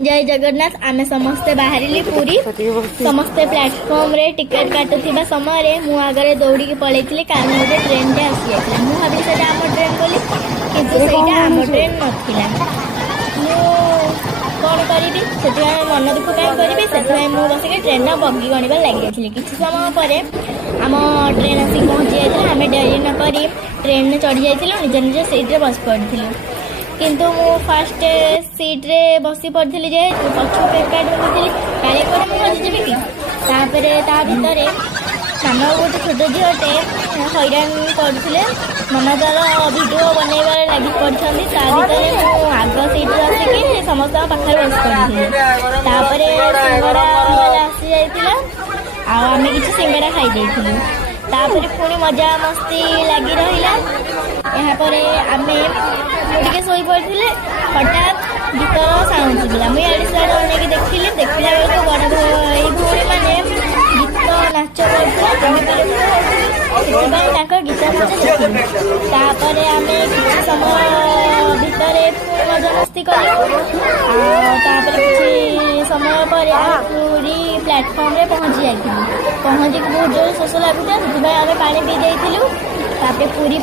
जय जगन्नाथ आमे समस्ते बाहरिली पूरी समस्ते प्लेटफॉर्म रे टिकट काटुवा समय मु आगे दौड़ी पलैली कारण गोटे ट्रेन टे आसी जाता मुझे भावी से आम ट्रेन बोली किंतु सेटा आम ट्रेन नाला कौन करी से मन दुख कहीं करी से मुझे बसिक ट्रेन बगी गणवार लगी किसी समय पर आम ट्रेन आसिक पहुँची जाता आम डेरी नक ट्रेन चढ़ी जाइलु निज निज सीट्रे बस पड़ू किंतु मु फास्ट सीट रे बसी पड़ी जेहेतु पक्ष पेकाट बसुली काले कौन मुझे हजिजी कि भितर सान गोटे छोट झीटे हैरान करते मामा तार भिडियो बनइबार लगी पड़ते मु आग सीट आसिक समस्त पाखे बस पड़ी सिंगड़ा आसी जाइला आम कि सिंगड़ा खाई तापर पुणी मजा मस्ती लगी रहा यापर आम मुझे शोई पड़े हठात गीत साउंड शुभिला मुझे आड़े साइड अनेक देखिली देखला बेलू बड़ भाई भौणी मैंने गीत नाच कर गीत तापर आम किसी समय भितर पुणी मजा मस्ती कलु किसी समय पर पूरी प्लेटफॉर्म रे पहुँची जाइलु पहुँची बहुत जोर शोष लगुता से आम पा पी जाइलु पूरी